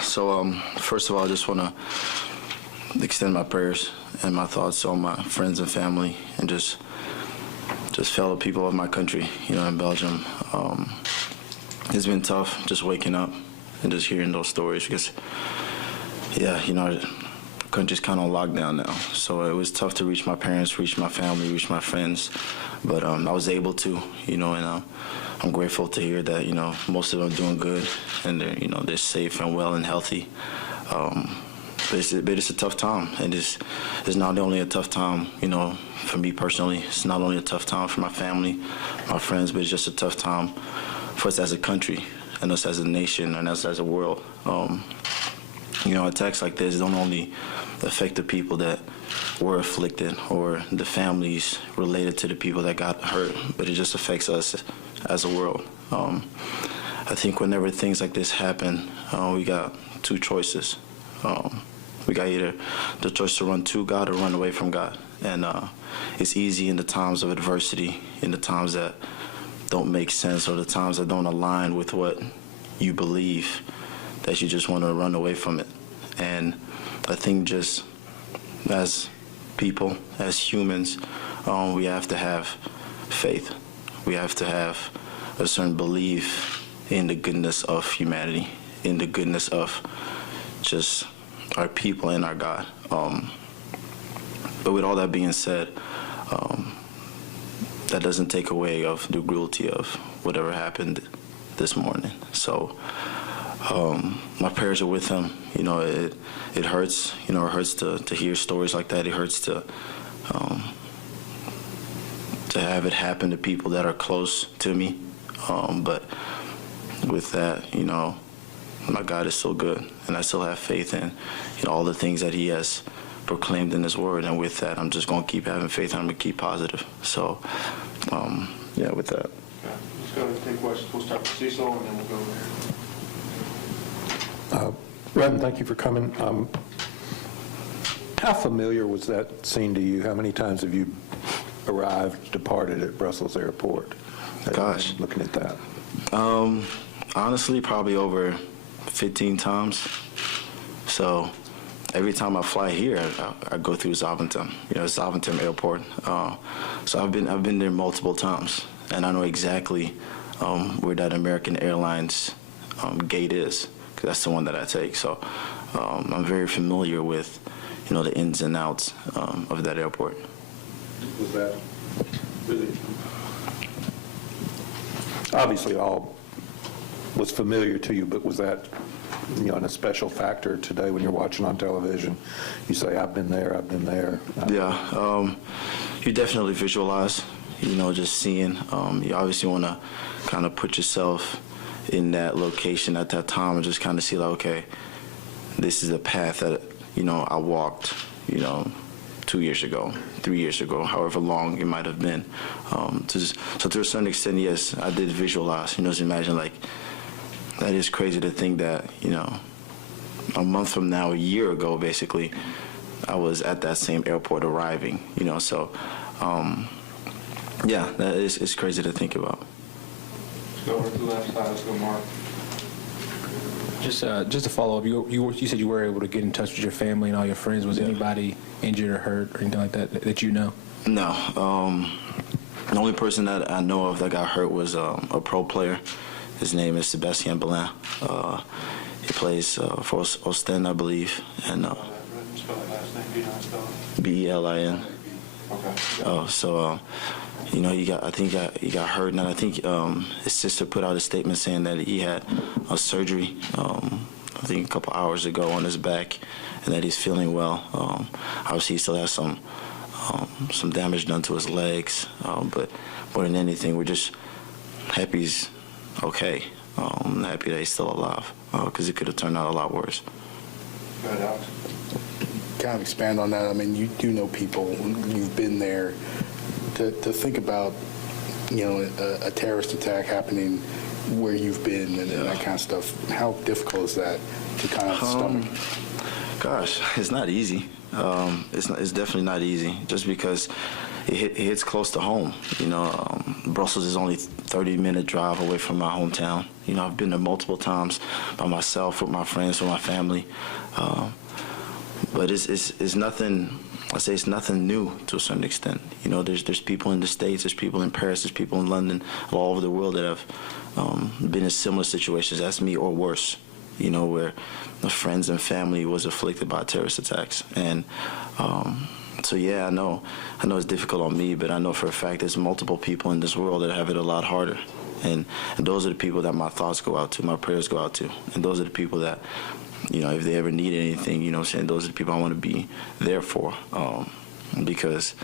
First of all, I just want to extend my prayers and my thoughts on my friends and family and just fellow people of my country, in Belgium. It's been tough just waking up and just hearing those stories because, our country's kind of on lockdown now. So it was tough to reach my parents, reach my family, reach my friends. But I was able to, and I'm grateful to hear that, most of them are doing good and they're safe and well and healthy. But it's a tough time, and it's not only a tough time, for me personally. It's not only a tough time for my family, my friends, but it's just a tough time for us as a country and us as a nation and us as a world. Attacks like this don't only affect the people that were afflicted or the families related to the people that got hurt, but it just affects us as a world. I think whenever things like this happen, we got two choices. We got either the choice to run to God or run away from God. And it's easy in the times of adversity, in the times that don't make sense or the times that don't align with what you believe, that you just want to run away from it. And I think just as people, as humans, we have to have faith. We have to have a certain belief in the goodness of humanity, in the goodness of just our people and our God. But with all that being said, that doesn't take away of the cruelty of whatever happened this morning. So my prayers are with him. It hurts. It hurts to hear stories like that. It hurts to have it happen to people that are close to me. But with that, my God is so good, and I still have faith in all the things that He has proclaimed in His Word. And with that, I'm just going to keep having faith, and I'm going to keep positive. So, with that. Okay. Let's go ahead and take questions. We'll start with Cecil, and then we'll go over here. Reverend, thank you for coming. How familiar was that scene to you? How many times have you departed at Brussels Airport? Gosh. Looking at that. Honestly, probably over 15 times. So every time I fly here, I go through Zaventem, Zaventem Airport. So I've been there multiple times, and I know exactly where that American Airlines gate is, because that's the one that I take. So I'm very familiar with, the ins and outs of that airport. Was that really? Obviously, all was familiar to you, but was that, a special factor today when you're watching on television? You say, I've been there, I've been there. Yeah, you definitely visualize, just seeing. You obviously want to kind of put yourself in that location at that time and just kind of see, like, okay, this is a path that, I walked, 2 years ago, 3 years ago, however long it might have been. So to a certain extent, yes, I did visualize, just imagine, like, that is crazy to think that, a month from now, a year ago, basically, I was at that same airport arriving, so, that is crazy to think about. Let's go over to the left side. Let's go, Mark. Just to follow up, you said you were able to get in touch with your family and all your friends. Was anybody injured or hurt or anything like that you know? No. The only person that I know of that got hurt was a pro player. His name is Sebastien Belin. He plays for Ostend, I believe, and Spell that last name. Do you know how to spell it? Belin. Okay. He got hurt, and I think his sister put out a statement saying that he had a surgery, I think a couple hours ago on his back, and that he's feeling well. Obviously, he still has some damage done to his legs, but more than anything, we're just happy he's okay. Happy that he's still alive, because it could have turned out a lot worse. Go ahead, Alex. Kind of expand on that. I mean, you do know people, you've been there. To think about, a terrorist attack happening where you've been and that kind of stuff, how difficult is that to kind of stomach? Gosh, it's not easy. It's definitely not easy, just because, it hits close to home. Brussels is only 30-minute drive away from my hometown. I've been there multiple times by myself, with my friends, with my family. But it's nothing. I say it's nothing new to a certain extent. There's people in the States, there's people in Paris, there's people in London, all over the world that have been in similar situations as me or worse. Where the friends and family was afflicted by terrorist attacks. And so yeah, I know it's difficult on me, but I know for a fact there's multiple people in this world that have it a lot harder. And those are the people that my thoughts go out to, my prayers go out to. And those are the people that, if they ever need anything, those are the people I want to be there for. Because,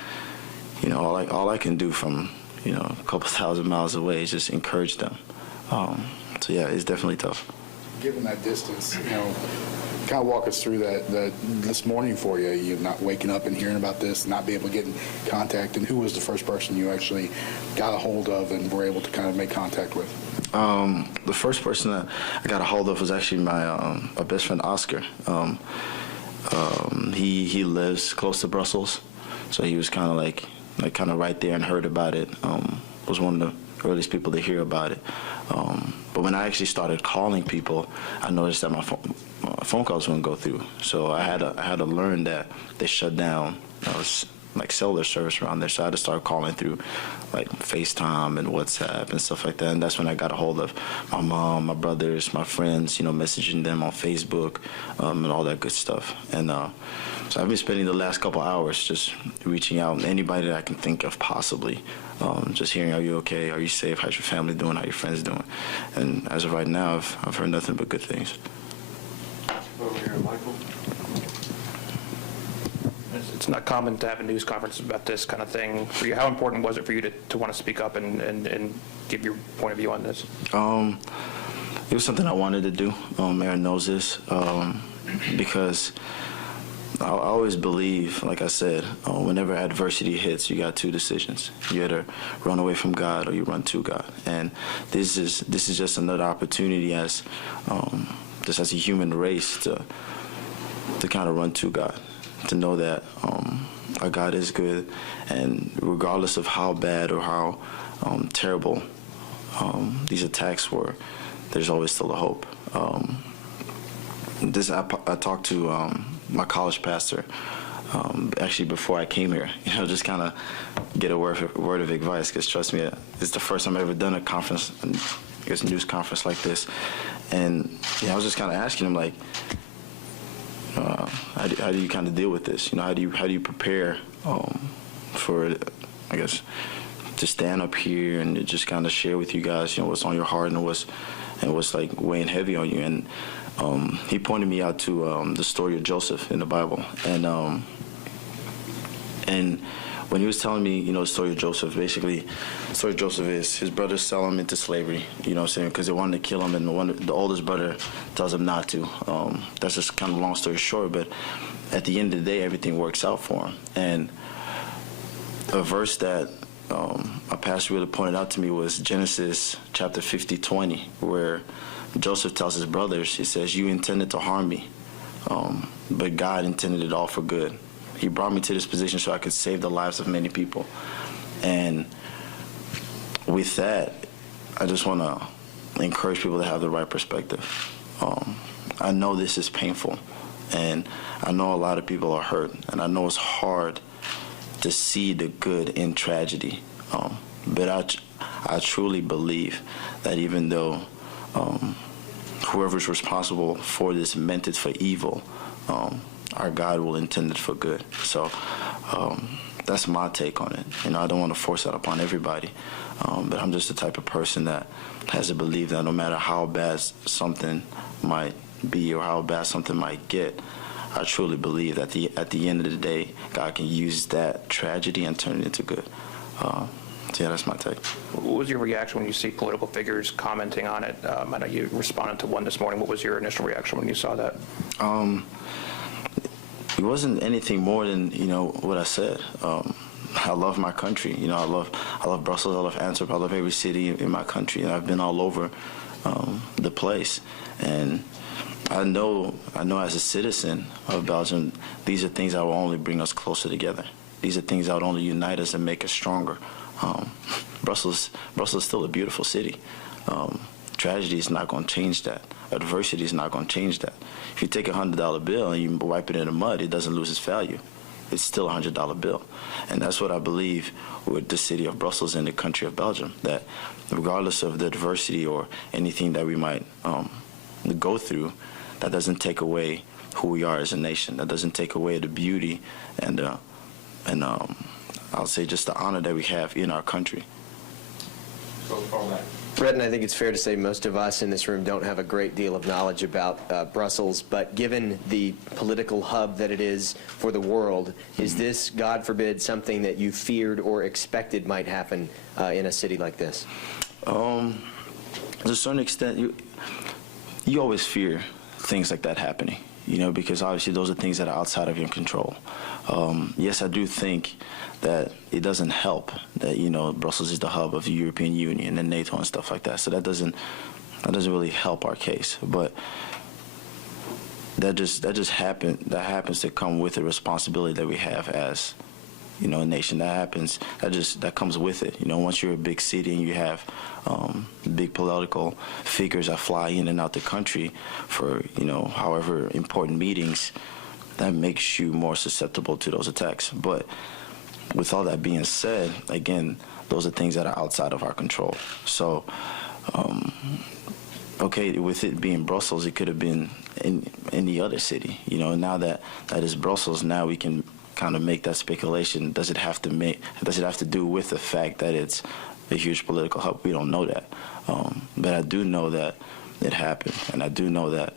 all I can do from, a couple thousand miles away is just encourage them. So yeah, it's definitely tough. Given that distance, kind of walk us through that this morning for you. You're not waking up and hearing about this, not being able to get in contact, and who was the first person you actually got a hold of and were able to kind of make contact with? The first person that I got a hold of was actually my best friend Oscar. He lives close to Brussels, so he was kind of right there and heard about it. Was one of the earliest people to hear about it. But when I actually started calling people, I noticed that my phone calls wouldn't go through. So I had to learn that they shut down cellular service around there. So I had to start calling through FaceTime and WhatsApp and stuff like that. And that's when I got a hold of my mom, my brothers, my friends, messaging them on Facebook and all that good stuff. And so I've been spending the last couple hours just reaching out to anybody that I can think of possibly. Just hearing, are you okay? Are you safe? How's your family doing? How your friends doing? And as of right now, I've heard nothing but good things. Over here, Michael. It's not common to have a news conference about this kind of thing. For you, how important was it for you to want to speak up and give your point of view on this? It was something I wanted to do. Aaron knows this because I always believe, like I said, whenever adversity hits, you got two decisions. You either run away from God or you run to God. And this is just another opportunity as a human race to kind of run to God, to know that our God is good, and regardless of how bad or how terrible these attacks were, there's always still a hope. I talked to my college pastor actually before I came here, just kind of get a word of advice, because trust me, it's the first time I've ever done a conference, I guess news conference like this. And I was just kind of asking him, how do you kind of deal with this? How do you prepare for, I guess, to stand up here and just kind of share with you guys, what's on your heart and what's weighing heavy on you. And he pointed me out to the story of Joseph in the Bible, and when he was telling me, the story of Joseph, basically, the story of Joseph is his brothers sell him into slavery, because they wanted to kill him, and the oldest brother tells him not to. That's just kind of long story short, but at the end of the day, everything works out for him. And a verse that a pastor really pointed out to me was Genesis chapter 50:20, where Joseph tells his brothers, he says, you intended to harm me, but God intended it all for good. He brought me to this position so I could save the lives of many people. And with that, I just want to encourage people to have the right perspective. I know this is painful, and I know a lot of people are hurt, and I know it's hard to see the good in tragedy. But I truly believe that even though whoever's responsible for this meant it for evil, our God will intend it for good. So that's my take on it. I don't want to force that upon everybody, but I'm just the type of person that has to believe that no matter how bad something might be or how bad something might get, I truly believe that at the end of the day, God can use that tragedy and turn it into good. So yeah, that's my take. What was your reaction when you see political figures commenting on it? I know you responded to one this morning. What was your initial reaction when you saw that? It wasn't anything more than what I said. I love my country. I love Brussels. I love Antwerp. I love every city in my country, and I've been all over the place. And I know as a citizen of Belgium, these are things that will only bring us closer together. These are things that would only unite us and make us stronger. Brussels is still a beautiful city. Tragedy is not going to change that. Adversity is not going to change that. If you take a $100 bill and you wipe it in the mud, it doesn't lose its value. It's still a $100 bill. And that's what I believe with the city of Brussels and the country of Belgium, that regardless of the adversity or anything that we might go through, that doesn't take away who we are as a nation. That doesn't take away the beauty and I'll say just the honor that we have in our country. Bretton, I think it's fair to say most of us in this room don't have a great deal of knowledge about Brussels, but given the political hub that it is for the world, is this, God forbid, something that you feared or expected might happen in a city like this? To a certain extent, you always fear things like that happening, because obviously those are things that are outside of your control. Yes, I do think that it doesn't help that, Brussels is the hub of the European Union and NATO and stuff like that. So that doesn't really help our case. But that just happens to come with the responsibility that we have as, a nation. That comes with it. Once you're a big city and you have big political figures that fly in and out the country for, however important meetings, that makes you more susceptible to those attacks. But with all that being said, again, those are things that are outside of our control. So, okay, with it being Brussels, it could have been in any other city. Now that is Brussels, now we can kind of make that speculation. Does it have to do with the fact that it's a huge political hub? We don't know that. But I do know that it happened, and I do know that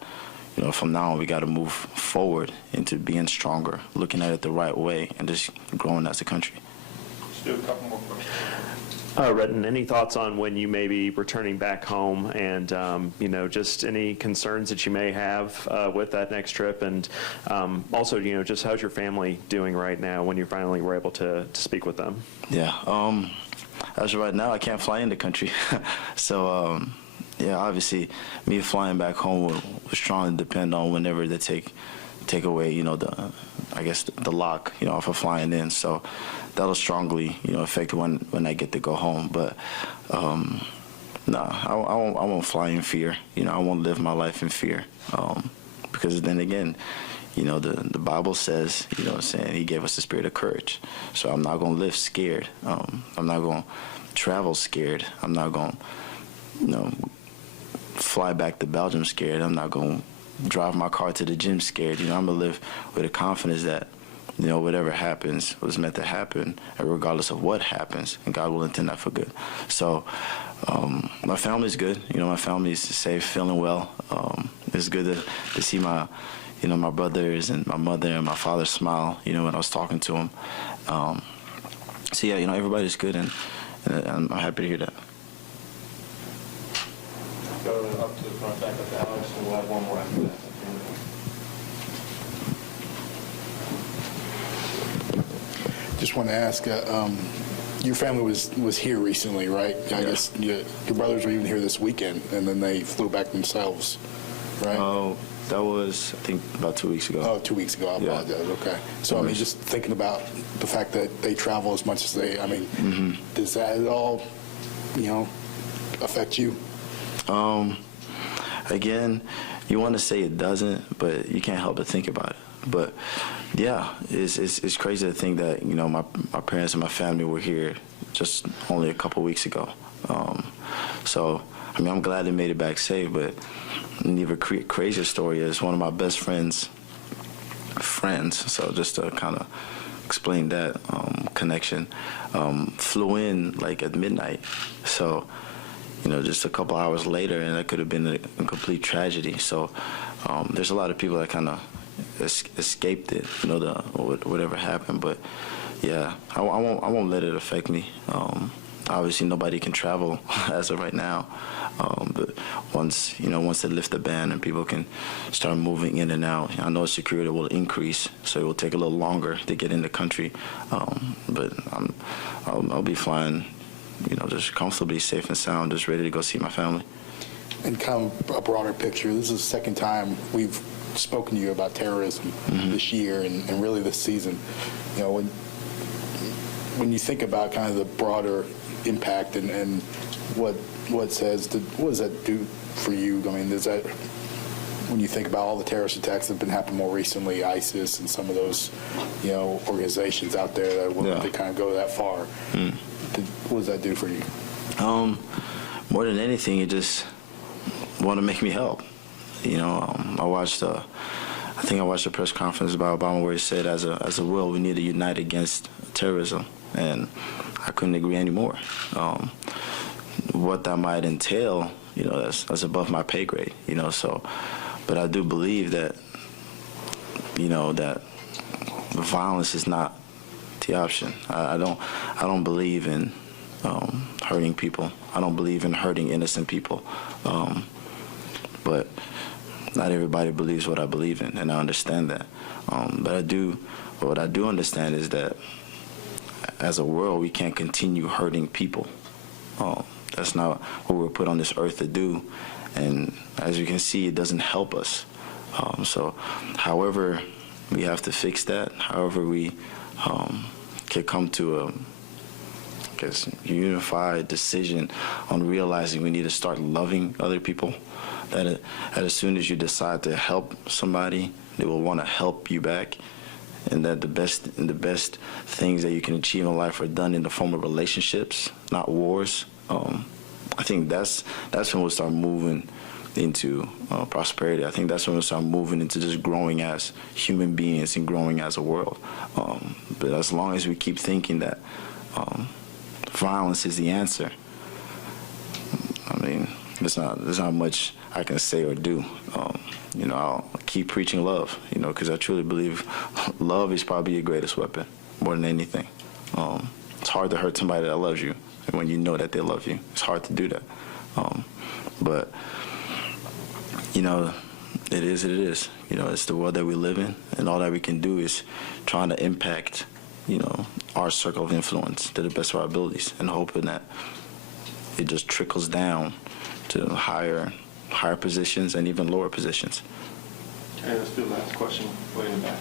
from now on, we got to move forward into being stronger, looking at it the right way, and just growing as a country. Let's do a couple more questions. Redden, any thoughts on when you may be returning back home and, just any concerns that you may have with that next trip? And also, just how's your family doing right now when you finally were able to speak with them? Yeah. As of right now, I can't fly in the country. So, yeah, obviously, me flying back home will strongly depend on whenever they take away, the lock, off of flying in. So that'll strongly, affect when I get to go home. But no, I won't fly in fear. I won't live my life in fear. Because then again, the Bible says, saying He gave us the spirit of courage. So I'm not going to live scared. I'm not going to travel scared. I'm not going to, fly back to Belgium scared. I'm not going to drive my car to the gym scared. I'm going to live with a confidence that, whatever happens was meant to happen, and regardless of what happens, and God will intend that for good. So my family's good. My family's safe, feeling well. It's good to see my brothers and my mother and my father smile, when I was talking to them. So yeah, everybody's good, and I'm happy to hear that. Go up to the front, back up to Alex, and we'll have one more after that. Just want to ask, your family was here recently, right? I guess your brothers were even here this weekend, and then they flew back themselves, right? Oh, that was, I think, about 2 weeks ago. Oh, 2 weeks ago. I apologize. Okay. So, just thinking about the fact that they travel as much as they, does that at all, affect you? Again, you want to say it doesn't, but you can't help but think about it. But yeah, it's crazy to think that my parents and my family were here just only a couple weeks ago. So I'm glad they made it back safe. But an even crazier story is one of my best friends. So just to kind of explain that connection, flew in like at midnight. So. Just a couple hours later, and that could have been a complete tragedy. So there's a lot of people that kind of escaped it, whatever happened. But yeah, I won't let it affect me. Obviously, nobody can travel as of right now. But once they lift the ban and people can start moving in and out, I know security will increase, so it will take a little longer to get in the country. But I'll be flying. Just comfortably, safe and sound, just ready to go see my family. And kind of a broader picture, this is the second time we've spoken to you about terrorism this year and really this season. when you think about kind of the broader impact and what does that do for you? I mean, does that, when you think about all the terrorist attacks that have been happening more recently, ISIS and some of those, organizations out there that are willing to kind of go that far, what does that do for you? More than anything, it just want to make me help. I watched a press conference by Obama where he said, as a world, we need to unite against terrorism, and I couldn't agree anymore. What that might entail, that's above my pay grade. So, but I do believe that, that violence is not the option. I don't believe in hurting people. I don't believe in hurting innocent people. But not everybody believes what I believe in, and I understand that. But what I do understand is that as a world, we can't continue hurting people. That's not what we're put on this earth to do. And as you can see, it doesn't help us. So however we have to fix that, however we can come to a unified decision on realizing we need to start loving other people, that as soon as you decide to help somebody, they will want to help you back, and that the best things that you can achieve in life are done in the form of relationships, not wars. I think that's when we'll start moving into prosperity. I think that's when we'll start moving into just growing as human beings and growing as a world. But as long as we keep thinking that violence is the answer, I mean, there's not much I can say or do. I'll keep preaching love, because I truly believe love is probably your greatest weapon, more than anything. It's hard to hurt somebody that loves you, and when you know that they love you, it's hard to do that. But it is what it is. It's the world that we live in, and all that we can do is trying to impact, our circle of influence to the best of our abilities, and hoping that it just trickles down to higher positions and even lower positions. Okay, let's do the last question way in the back.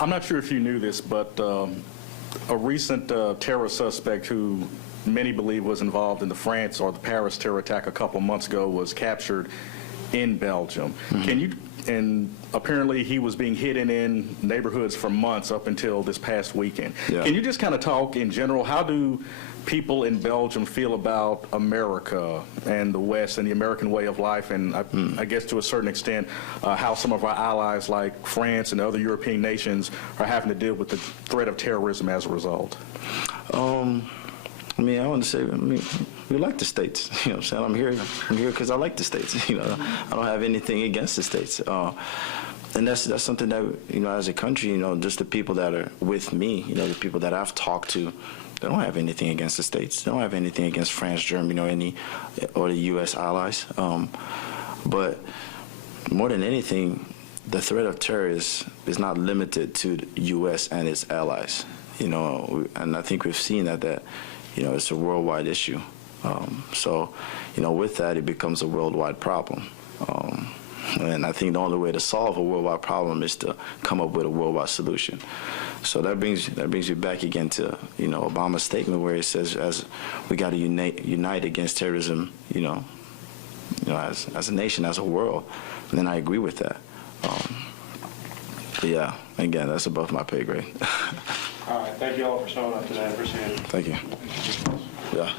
I'm not sure if you knew this, but a recent terror suspect who many believe was involved in the France or the Paris terror attack a couple months ago was captured in Belgium. Mm-hmm. And apparently he was being hidden in neighborhoods for months up until this past weekend. Yeah. Can you just kind of talk in general, how do people in Belgium feel about America and the West and the American way of life, and I guess to a certain extent how some of our allies like France and other European nations are having to deal with the threat of terrorism as a result? I want to say, we like the States. You know what I'm saying? I'm here because I like the States. I don't have anything against the States. And that's something that, as a country, just the people that are with me, the people that I've talked to, they don't have anything against the States. They don't have anything against France, Germany, or the U.S. allies. But more than anything, the threat of terror is not limited to the U.S. and its allies. And I think we've seen that it's a worldwide issue. So, with that, it becomes a worldwide problem. And I think the only way to solve a worldwide problem is to come up with a worldwide solution. So that brings you back again to Obama's statement where he says, as we got to unite against terrorism, as a nation, as a world. And then I agree with that. But yeah, again, that's above my pay grade. All right, thank you all for showing up today. I appreciate it. Thank you. Yeah.